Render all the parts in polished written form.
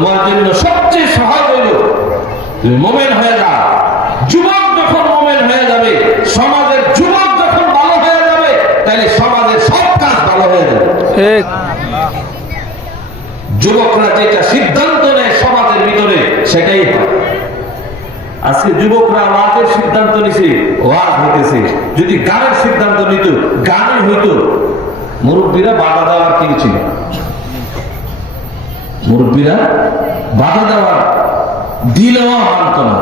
তোমার জন্য সবচেয়ে সহজ হইল তুমি মুমিন হয়ে যাও। যুবক যখন মুমিন হয়ে যাবে, সমাজের যুবক যখন ভালো হয়ে যাবে, তাহলে সমাজের সব কাজ ভালো হয়ে যাবে। ঠিক। যুবকরা যেটা সিদ্ধান্ত নেয় সমাজের ভিতরে সেটাই হয়। আজকে যুবকরা ওয়াজের সিদ্ধান্ত নিছে, ওয়াজ হইতেছে। যদি গানের সিদ্ধান্ত নিত, গানই হইতো। মুরব্বীরা বাধা দেওয়ার কি ছিল? মুরব্বীরা বাধা দেওয়ার দিলেও মানত না।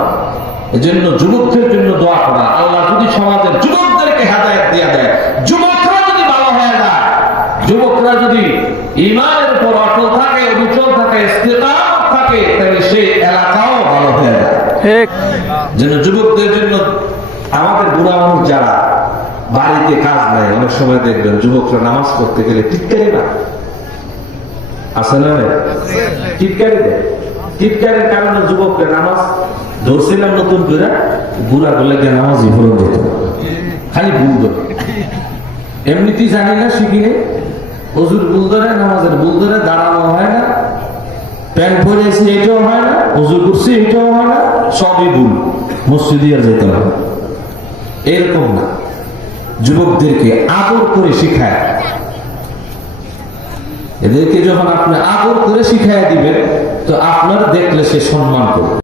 এজন্য যুবকদের জন্য দোয়া করা, আল্লাহ যদি সমাজের যুবকদেরকে হেদায়েত দিয়ে দেয়, যুবকরা যদি ভালো হয়ে যায়, যুবকরা যদি ঈমানের উপর অটল থাকে, অবিচল থাকে, ইস্তেকামত থাকে, তাহলে সেই এলাকাও ভালো হয়ে যায়। ঠিক। যেন যুবকদের জন্য আমাদের বুড়া মানুষ যারা বাড়িতে কাজ নাই, অনেক সময় দেখবেন যুবকরা নামাজ পড়তে গেলে টিটকারি না আছে না? টিটকারি দেয়। টিটকারির কারণে যুবকরা নামাজ ধরছিলাম নতুন করে, বুড়া গুলো গিয়ে নামাজই ভুল দিত, খালি ভুল ধরে। এমনিতেই জানি না, শিখিনি। অজুর ভুল ধরে, নামাজের ভুল ধরে, দাঁড়ানো হয় না, প্যান্ট পরেছি এটাও হয় না, অজু করছি এটাও হয় না, সবই ভুল, মসজিদে আর যেতে হবে। এরকম না, যুবকদেরকে আদর করে শিখায়। এদেরকে যখন আপনি আদর করে শিখাইয়া দিবেন, তো আপনার দেখলে সে সম্মান করবে।